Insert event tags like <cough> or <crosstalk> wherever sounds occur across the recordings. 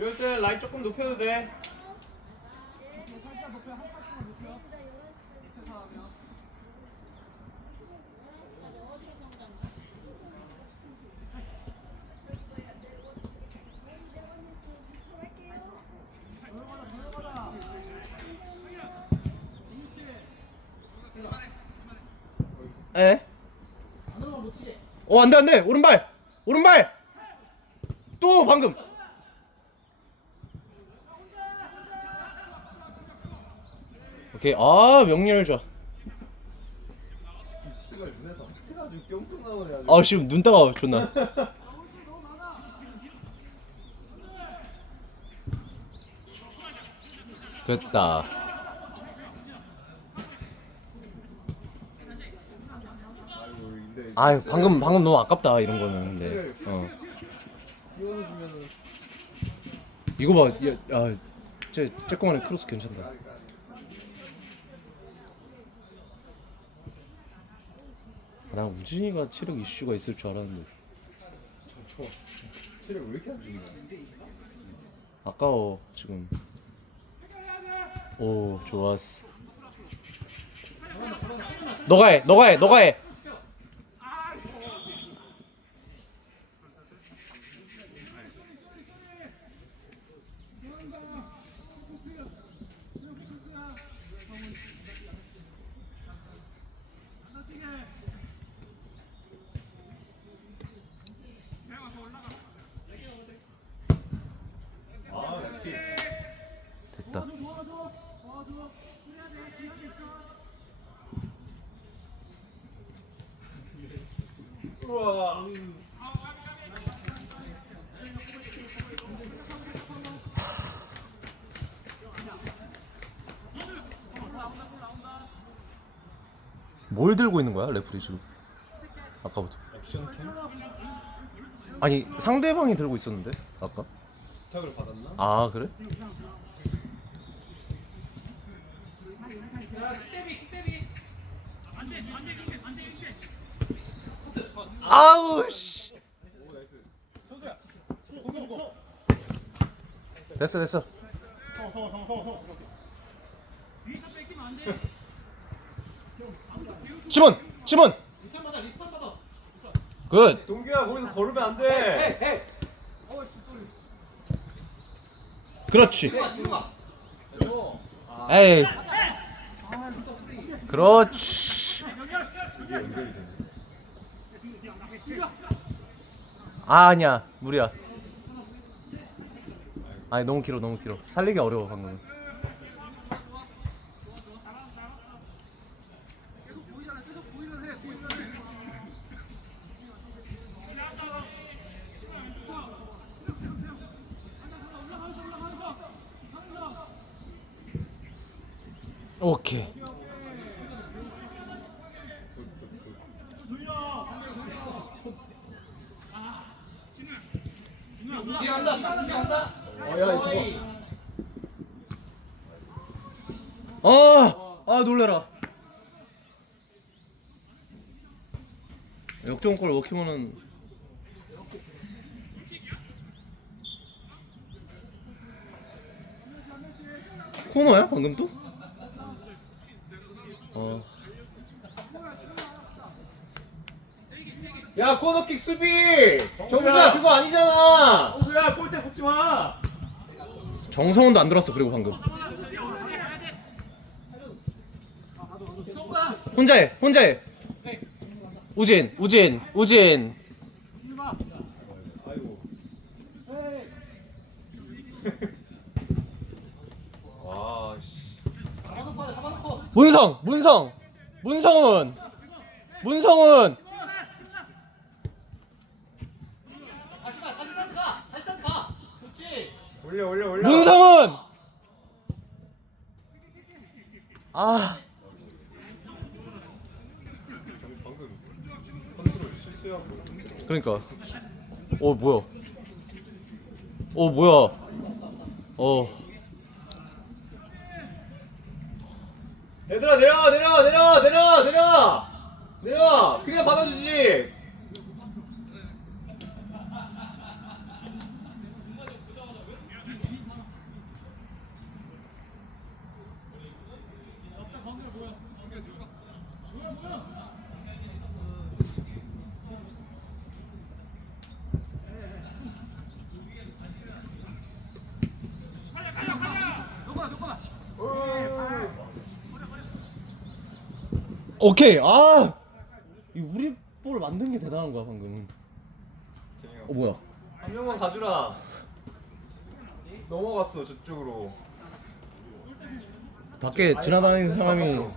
이럴 때 라인 조금 높여도 돼. 에? 어 안돼 안돼 오른발 오른발 또 방금 오케이. 아 명렬 좋아. 아 지금 눈 따가워 존나. 됐다. 아유 방금 방금 너무 아깝다 이런 거는. 근데 어. 띄워주면은 이거 봐, 야, 아, 쟤 쬐꼬만한 크로스 괜찮다. 나 우진이가 체력 이슈가 있을 줄 알았는데 저 체력 왜 이렇게 안 좋냐? 아까워 지금. 오, 좋았어. 너가 해, 너가 해, 너가 해. 뭘 들고 있는 거야, 레프리 지금? 아까부터. 액션 캠? 아니 상대방이 들고 있었는데 아까? 부탁을 받았나? 아 그래? 아우 씨. 됐어 됐어. 지문 지문. 굿. 동규야 거기서 걸으면 안 돼. 그렇지. 어. 에이. 그렇지. 아, 아니야 무리야. 아니 너무 길어 너무 길어. 살리기 어려워 방금. 오케이. 아, 아 놀래라. 역전 골 워킹원은 코너야 방금 또? 어. 야 코너킥 수비. 정수야 그거 아니잖아. 정수야 골대 붙지 마. 정성원도 안 들었어 그리고 방금. 혼자 해, 혼자 해. 우진, 우진, 우진. 아이고. 와 씨. 문성, 문성, 문성훈, 문성훈. 올려 올려 올려. 문성훈. 아, 방금 컨트롤 실수하고. 그러니까. 어 뭐야? 어 뭐야? 어. 얘들아 내려와 내려와 내려와 내려와 내려와 내려와 그냥 받아주지 오케이 아 이 우리 볼 만든 게 대단한 거야 방금 어 뭐야 한 명만 가주라. 넘어갔어 저쪽으로. 밖에 지나다니는 사람이 바꿨어.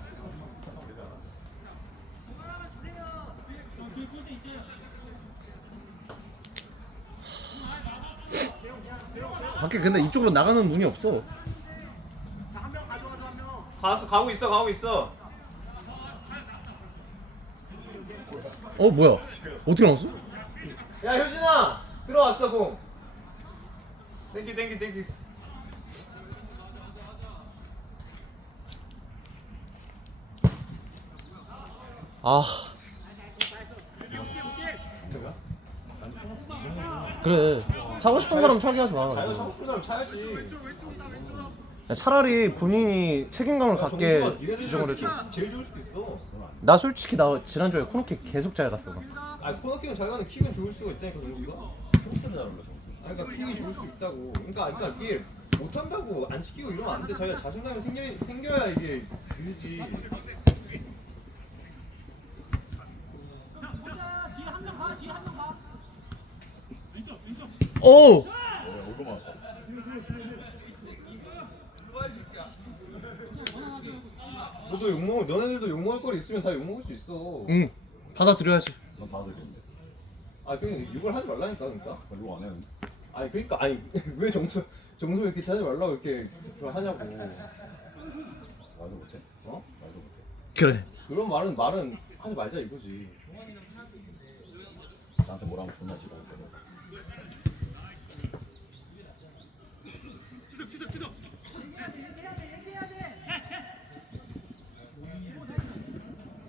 밖에 근데 이쪽으로 나가는 문이 없어 가서 가고 있어 가고 있어. 어 뭐야 어떻게 나왔어? 야 효진아 들어왔어 공. 땡기 땡기 땡기. 아 그래 차고 싶은 사람 차게 하지 마 자기가 차고 싶은 사람 차야지. 야, 차라리 본인이 책임감을 갖게 정수가 니네들 지정을 해줘 제일 좋을 수도 있어. 나 솔직히 나 지난주에 코너킥 계속 잘 갔어 나. 아 코너킥은 자기가는 킥은 좋을 수가 있다니까 정수가. 크로스는 잘 올라 아니 그러니까 킥이 좋을 수 있다고. 그러니까 그러니까 이게 못한다고 안 시키고 이러면 안 돼. 자기가 자신감이 생겨 생겨야 이게 되지. 오! 너도 욕 먹, 너네들도 욕 먹을 거 있으면 다 욕 먹을 수 있어. 응 받아들여야지 난 받아들겠는데. 아 그냥 욕을 하지 말라니까 그러니까. 이거 안 했는데. 아니 그러니까 아니 <laughs> 왜 정수 정수 이렇게 하지 말라고 이렇게 하냐고. 말도 못해? 어? 말도 못해. 그래 그런 말은 말은 하지 말자 이거지. 나한테 뭐라면 존나 지고 있어.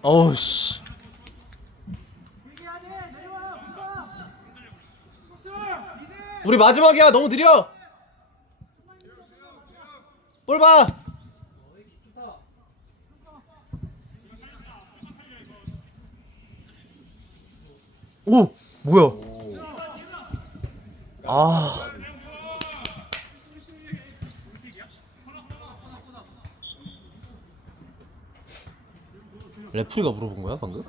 어우 씨. 우리 마지막이야. 너무 느려. 볼 봐. 오 뭐야? 아 레프리가 물어본 거야 방금?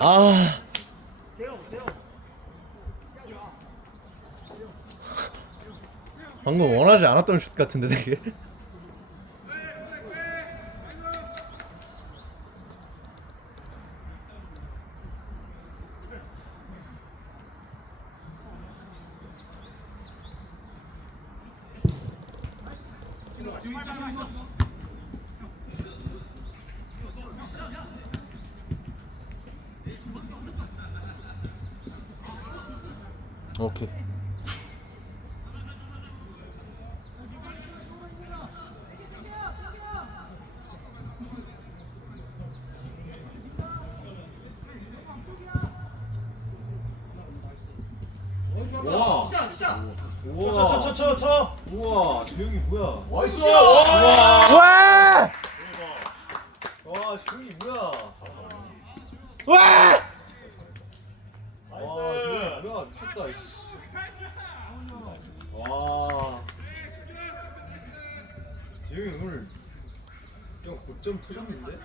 아. 방금 원하지 않았던 슛 같은데 되게 오케이 우와. 우와. 쳐쳐쳐쳐. 우와. 재영이 뭐야? 나이스. 우와. 와! 와 재영이 뭐야? 와! 와 뭐야 미쳤다. 이씨. 와. 재영이 오늘 좀 고점 터졌는데?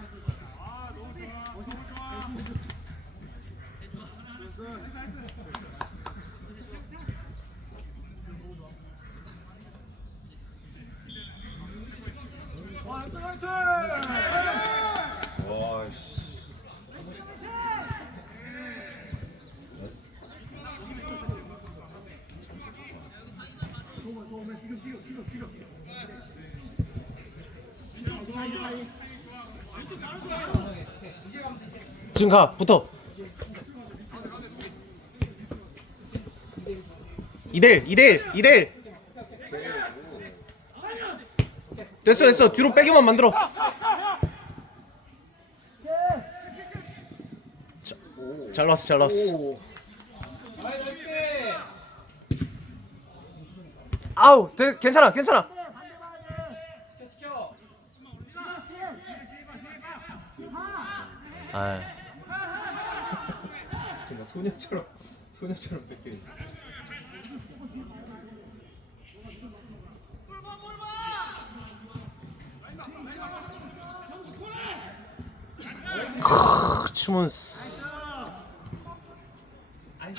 와 씨. 지금 가 붙어. 2대1 2대1 2대1 됐어 됐어. 뒤로 빼기만 만들어. 자, 잘 나왔어 잘 나왔어. 아우 되, 괜찮아 괜찮아 그냥 소녀처럼 <laughs> 소녀처럼 뺏기는. 크, 춤은 쓰-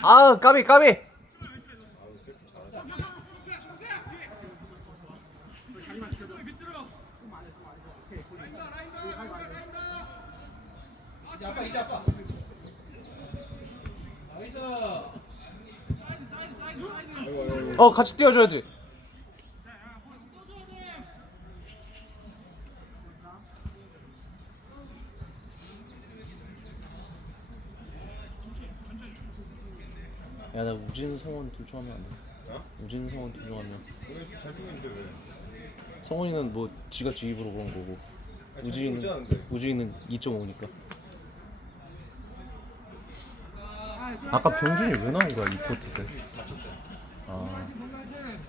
아 까비 까비 아우 셀프 잘하자. 이제 아빠 이제 아빠. 나이스. 아이고 아이고. 아이고. 어 같이 뛰어줘야지 야 나 우진 성원 둘 중 하면 안 돼? 어? 우진 성원 둘 중 하면 오늘 잘 뛰고 있는데 왜? 성원이는 뭐 지가 지 입으로 그런 거고 아니, 우진이는 않은데. 우진이는 2.5니까 아까 병준이 왜 나온 거야 이 포트 때? 다쳤대.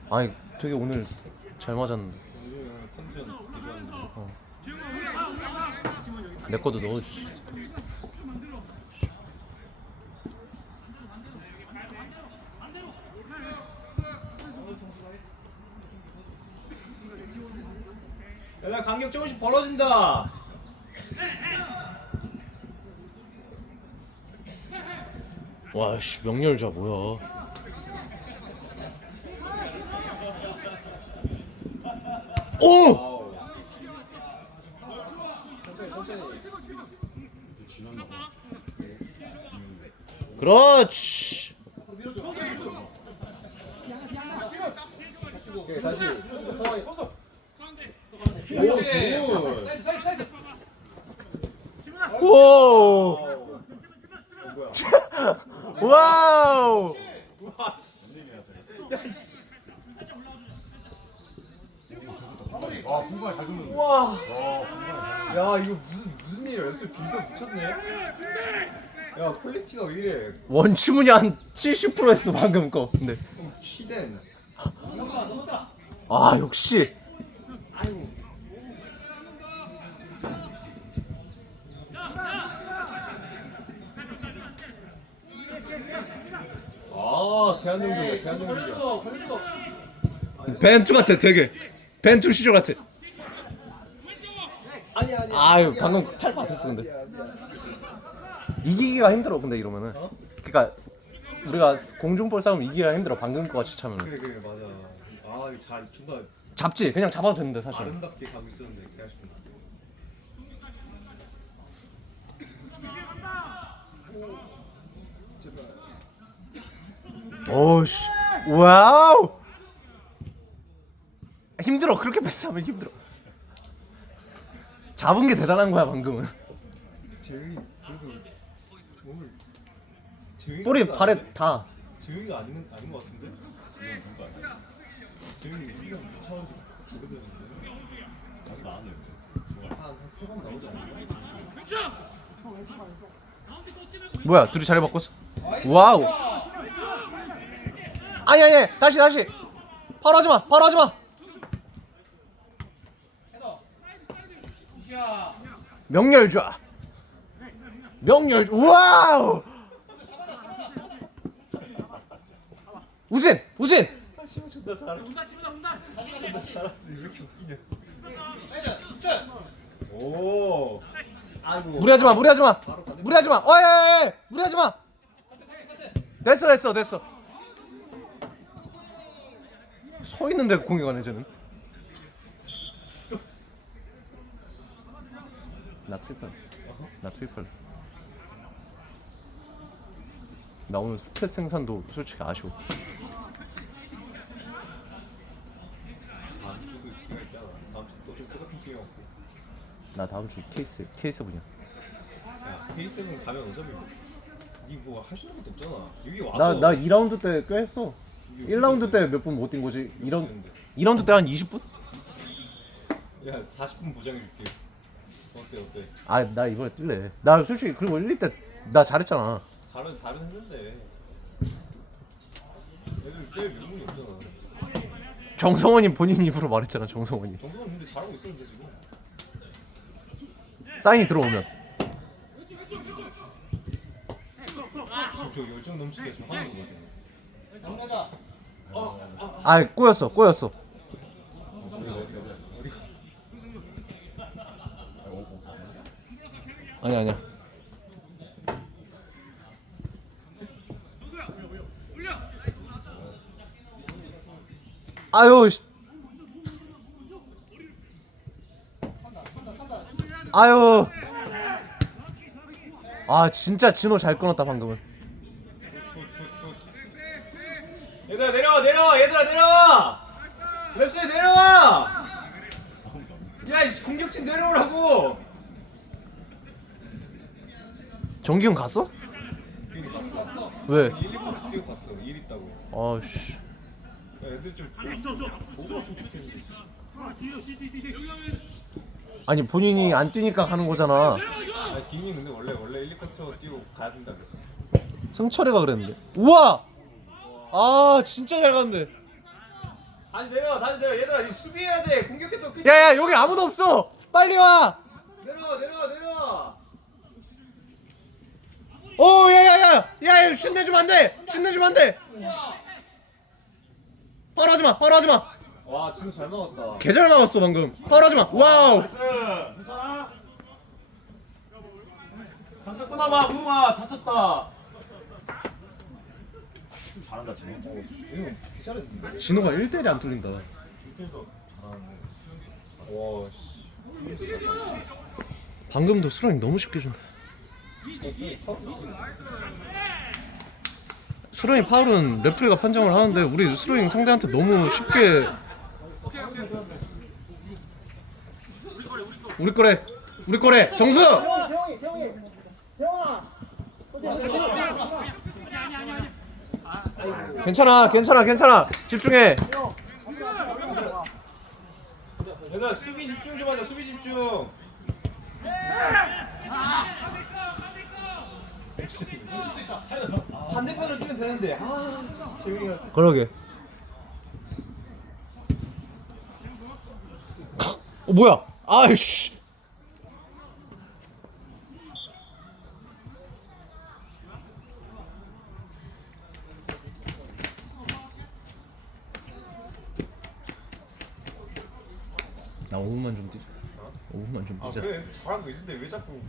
아 아니 되게 오늘 잘 맞았는데. 어. 내 거도 넣어주시 야, 간격 조금씩 벌어진다. 와씨 명렬자 뭐야 오! 그렇지 오케이 다시. 오, 굿. 오! 어, 뭐야? 와우! 와, 씨. 야, 씨. 와 공간 잘 듣는. 와. 와 공간. 야, 이거 무슨 무슨 일이야? 연습 빈도 붙였네. 야, 퀄리티가 왜 이래? 원추문이 한 70% 했어 방금 거 근데 좀 취된. 아 역시 아, 대한민국, 대한민국이야. 벤투 같아 되게 벤투 시절 같아 아니 아니. 아유 방금 찰 같았어 근데. 이기기가 힘들어 근데 이러면은. 어? 그러니까 우리가 공중볼 싸움 이기기가 힘들어 방금 거 같이 차면은. 그래 그래 맞아. 아, 이거 잘 존나 잡지? 그냥 잡아도 되는데 사실. 아름답게 가고 있었는데 개 아쉽다. 오씨. 와우 힘들어. 그렇게 패스하면 힘들어. 잡은 게 대단한 거야 방금은. 재영이 그래도 오늘 재영이 볼이 발에 다. 재영이가 아닌 아닌 것 같은데? 재영이 우리가 처음 오래됐는데 자기 근데. 한세번 나오지 않았나? 뭐야 둘이 자리 바꿨어? 와우. 아니 아니 다시 다시. 바로 하지 마 바로 하지 마 명렬좌 명렬 와우 우진 우진 웃기냐? 오. 아이고. 무리하지 마 무리하지 마 무리하지 마 어예 무리하지 마 됐어 됐어 됐어 서 있는데 공이 가네 쟤는 나 트리플 나 트리플 나 오늘 스탯 생산도 솔직히 아쉬워 다음 주도 기가 있잖아. 다음 주도 또 똑같은 기회 없고. 나 다음 주 케이스 K7이야 야 K7 가면 어차피 니뭐 할수 있는 것도 없잖아. 여기 와서. 나 나 2라운드 때 꽤 했어 1라운드 때 몇 분 못 뛴 거지 2라운드 2라운드 때 한 20분? 야 40분 보장해 줄게 어때 어때? 아나 이번에 뛸래. 나 솔직히 그리고 1, 2 때 나 잘했잖아. 다른 다른 했는데. 애들 뺄 명분이 없잖아. 정성원이 본인 입으로 말했잖아 정성원이 정도는 근데 잘하고 있었는데 지금. 사인이 들어오면. 지금 저 열정 넘치게 저 하는 거지 아 꼬였어 꼬였어. 어디가 어디가 어디가 아니 아니야. 아유 씨. 아유. 아 진짜 진호 잘 끊었다 방금은. 얘들아 내려와 내려와 얘들아 내려와! 랩스에 내려와! 야이 공격진 내려오라고 정기훈 갔어? 갔어 왜? 1, 2번 뛰고 갔어 일 있다고 아씨. 야, 애들 좀 보고 왔으면 좋겠는데 아니 본인이 안 뛰니까 가는 거잖아. 아 김이 근데 원래 원래 1, 2쿼터 뛰고 가야 된다 그랬어 승철이가 그랬는데. 우와! 아 진짜 잘 갔는데 다시 내려와 다시 내려와. 얘들아 이 수비해야 돼. 공격했던 끝이 야야 여기 아무도 없어. 빨리 와. 내려와 내려와 내려와 오, 야야 야, 야, 신내 주면 안 돼, 신내 주면 안 돼. 바로 하지 마, 바로 하지 마. 와 지금 잘 막았다 개잘 막았어 방금. 바로 하지 마. 와우. 나이스 괜찮아? 잠깐 끊어봐 무궁아 다쳤다 좀 잘한다 지금 지금 잘했는데 진호가 1대1이 안 뚫린다. 이때도 잘하네 와 씨. 방금도 수랑이 너무 쉽게 준다. 수랑이 파울은 레프리가 판정을 하는데 우리 수랑이 상대한테 너무 쉽게 우리 거래 우리 거래. 정수. 괜찮아 괜찮아 괜찮아. 집중해. 얘들아 수비 집중 좀 하자 수비 집중 반대편으로 뛰면 되는데. 아 진짜 재영이가. 그러게. 어 뭐야? 아이씨. 나 5분만 좀 뛰자. 5분만 좀 아 뛰자. 그래. 잘하고 있는데 왜 자꾸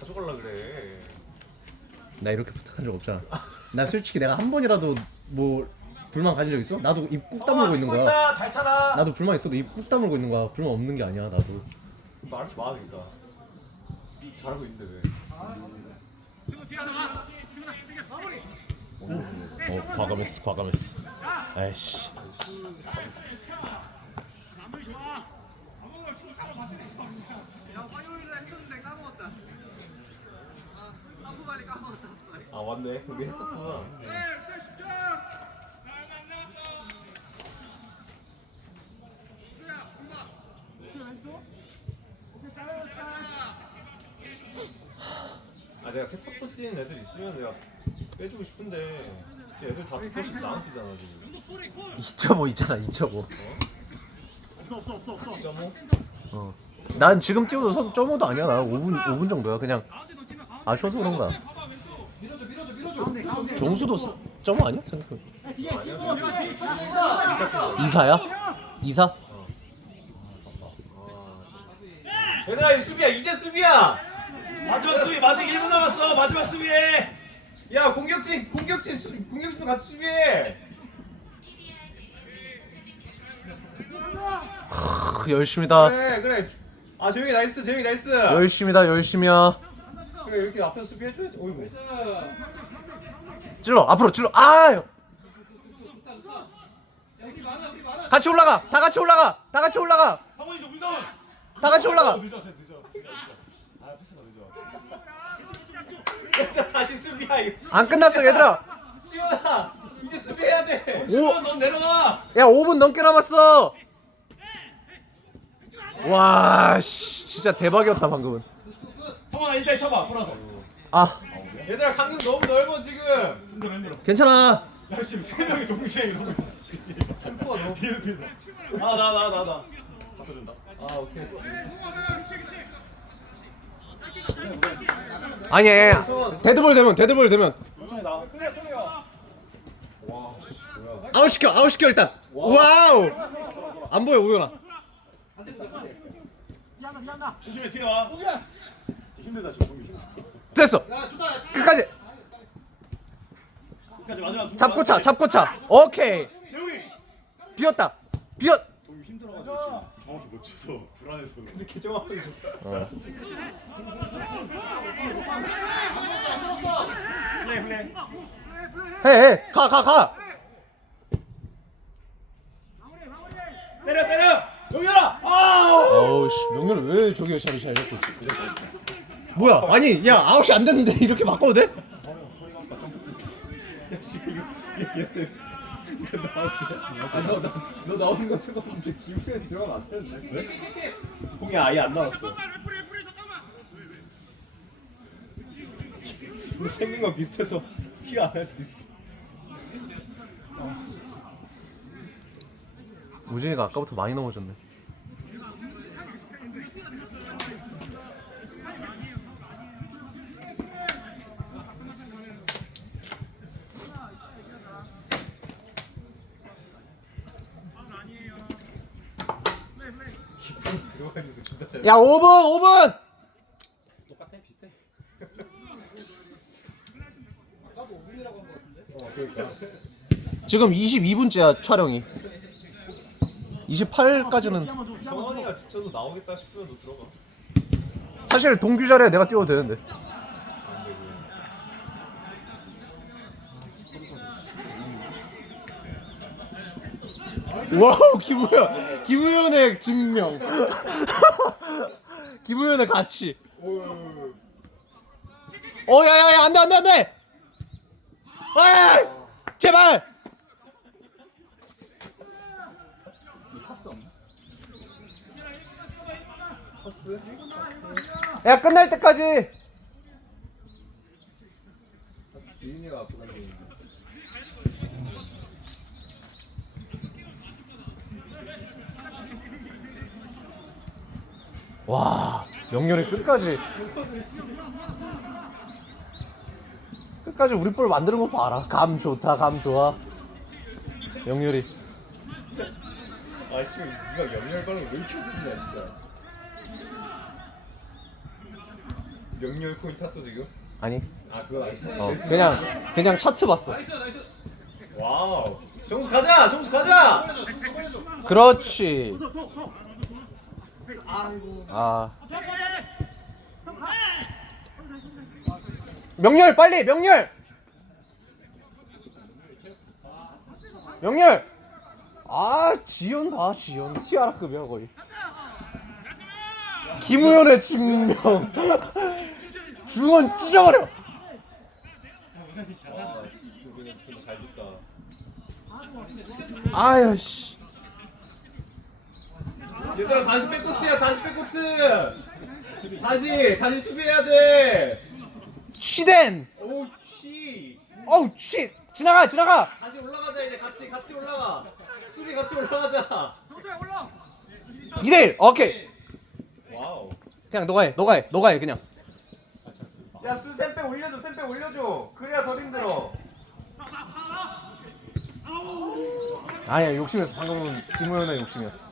가져갈라 그래 나 이렇게 부탁한 적 없잖아. 나 솔직히 내가 한 번이라도 뭐 불만 가진 적 있어? 나도 입 꾹 다물고 있는 거야. 잘 차라 나도 불만 있어도 입 꾹 다물고 있는 거야. 불만 없는 게 아니야 나도. 말하지 마 그러니까. 잘하고 있는데 왜? 어 과감했어 과감했어. 아이씨 아 맞네. 우리 했었구나. 아 내가 세포터 뛰는 애들 있으면 내가 빼주고 싶은데 쟤 애들 다 두꺼씩 나안 뛰잖아 지금. 2.5 있잖아 2.5 진짜 뭐? 어. 난 지금 뛰어도 선 점호도 아니야. 나 5분 5분 정도야. 그냥 아쉬워서 그런 거야 밀어줘 밀어줘 밀어줘 정수도 점호 아니야? 생각해 이사야? 이사? 얘들아 이 수비야 이제 수비야! 마지막 수비 마지막 1분 남았어 마지막 수비해! 야 공격진 공격진 수, 공격진도 같이 수비해! 크, 열심이다. 그래 그래. 아 재영이 나이스 재영이 나이스. 열심이다 열심이야. 그래 이렇게 앞에서 수비해줘야지. 어이구 찔러 앞으로 찔러. 아 같이 올라가. 다 같이 올라가. 다 같이 올라가. 성원이 좀 문성원 다 같이 올라가. 늦어 늦어 늦어. 아 패스가 늦어. 얘들아 다시 수비야 이거. 안 끝났어 얘들아. 시원아 이제 수비해야 돼. 오. 넌 내려와. 야 5분 넘게 남았어. 와, 씨, 진짜 대박이었다 방금은. 성원아 일단 쳐봐 돌아서. 아, 얘들아 강등 너무 넓어 지금. 힘들어 힘들어 괜찮아. 나 지금 세 명이 동시에 이러고 있었어 지금 템포가 너무. 비드 아나 나 나 나 바꿔준다 아 오케이. 아니, 데드볼 되면 데드볼 되면 천천히 나 아웃 시켜, 아웃 시켜 일단. 와우. 안 보여 우연아. 조심해 뒤에 와 힘들다 지금 보기 됐어. 끝까지 잡고 차, 잡고 차. 오케이. 재웅이 비었다. 비었. 동이 힘들어가지고 지금 정확히 못 쳐서 <laughs> 불안해서 근데 개정확하게 줬어. 어. 플레이 플레이 해, 해. 가, 가, 가. 때려 때려 용현아 아우 어우 씨, 명렬 왜 저기 자리 잘 잡고 있지? 뭐야? 아니, 야 아웃이 안 됐는데 <laughs> 이렇게 바꿔도 돼? 너 나오는 거 생각하는데 김우현 들어가면 안 되는데. 왜? 공이 아예 안 나왔어. 근데 생긴 거 비슷해서 티가 안날 수도 있어. 우진이가 아까부터 많이 넘어졌네. 들어가 있는 거 진짜 잘. 야 5분 5분 똑같아 비슷해 어, 그러니까. 지금 22분째야 촬영이 28까지는 성원이가 지쳐서 나오겠다 싶으면 너 들어가. 사실 동규 자리에 내가 뛰어도 되는데 안 되고. 와우 김우현. 김우현의 증명. <laughs> 김우현의 가치. 오. 어 야야야 안돼 안돼 안돼! 에이! 제발? 야 끝날 때까지 커스 주인이가 갖고 다니는 거. 와 명렬이 끝까지 끝까지 우리 볼 만드는 거 봐라 감 좋다 감 좋아 명렬이 아씨 네가 영열 거는 왜 이렇게 웃기냐 진짜. 명열 코인 탔어 지금? 아니 아 그건 아니지. 어 그냥 그냥 차트 봤어 와우. 정수 가자. 정수 가자. 그렇지 아. 명렬 빨리 명렬! 명렬! 아 지연 봐 지연. 티아라급이야 거의. 김우현의 증명. <laughs> 중원 찢어버려. 아유 씨 얘들아 다시 백코트야 다시 백코트. 다시 다시 수비해야 돼. 시덴 오치. 어우 씨 지나가 지나가 다시 올라가자 이제 같이 같이 올라가. 수비 같이 올라가자. 2대1 오케이 와우. 그냥 너가 해 너가 해 너가 해 그냥 야, 스 샘빼 올려줘, 샘빼 올려줘. 그래야 덜 힘들어. 아니야 욕심이었어 방금은 김우현의 욕심이었어